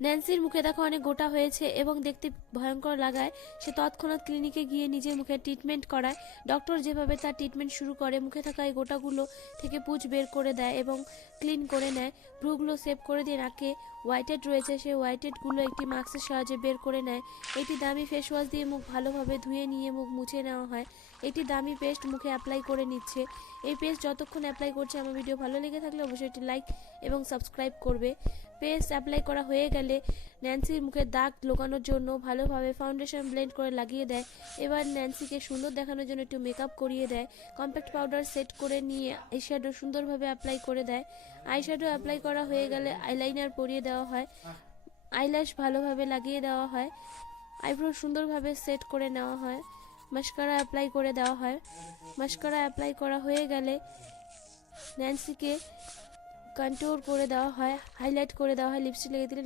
ন্যান্সির মুখে দেখো অনেক গোটা হয়েছে এবং দেখতে ভয়ঙ্কর লাগায় সে তৎক্ষণাৎ ক্লিনিকে গিয়ে নিজের মুখে ট্রিটমেন্ট করায়। ডক্টর যেভাবে তার ট্রিটমেন্ট শুরু করে মুখে থাকা এই গোটাগুলো থেকে পুঁজ বের করে দেয় এবং ক্লিন করে নেয়। ভ্রুগুলো সেভ করে দিয়ে নাকে হোয়াইটেড রয়েছে সেই হোয়াইটেডগুলো একটি মাস্কের সাহায্যে বের করে নেয়। একটি দামি ফেস ওয়াশ দিয়ে মুখ ভালোভাবে ধুয়ে নিয়ে মুখ মুছে নেওয়া হয়। একটি দামি পেস্ট মুখে অ্যাপ্লাই করে নিচ্ছে। এই পেস্ট যতক্ষণ অ্যাপ্লাই করছে আমার ভিডিও ভালো লেগে থাকলে অবশ্যই একটি লাইক এবং সাবস্ক্রাইব করবে। পেস্ট অ্যাপ্লাই করা হয়ে গেলে ন্যান্সির মুখে দাগ লাগানোর জন্য ভালোভাবে ফাউন্ডেশন ব্লেন্ড করে লাগিয়ে দেয়। এবার ন্যান্সিকে সুন্দর দেখানোর জন্য একটু মেকআপ করিয়ে দেয়। কম্প্যাক্ট পাউডার সেট করে নিয়ে আইশ্যাডো সুন্দরভাবে অ্যাপ্লাই করে দেয়। আইশ্যাডো অ্যাপ্লাই করা হয়ে গেলে আইলাইনার পরিয়ে দেওয়া হয়। আইল্যাশ ভালোভাবে লাগিয়ে দেওয়া হয়। আইব্রো সুন্দরভাবে সেট করে নেওয়া হয়। মাস্কারা অ্যাপ্লাই করে দেওয়া হয়। মাস্কারা অ্যাপ্লাই করা হয়ে গেলে ন্যান্সিকে কন্ট্রোল করে দেওয়া হয়, হাইলাইট করে দেওয়া হয়। লিপস্টিক লাগিয়ে দিলে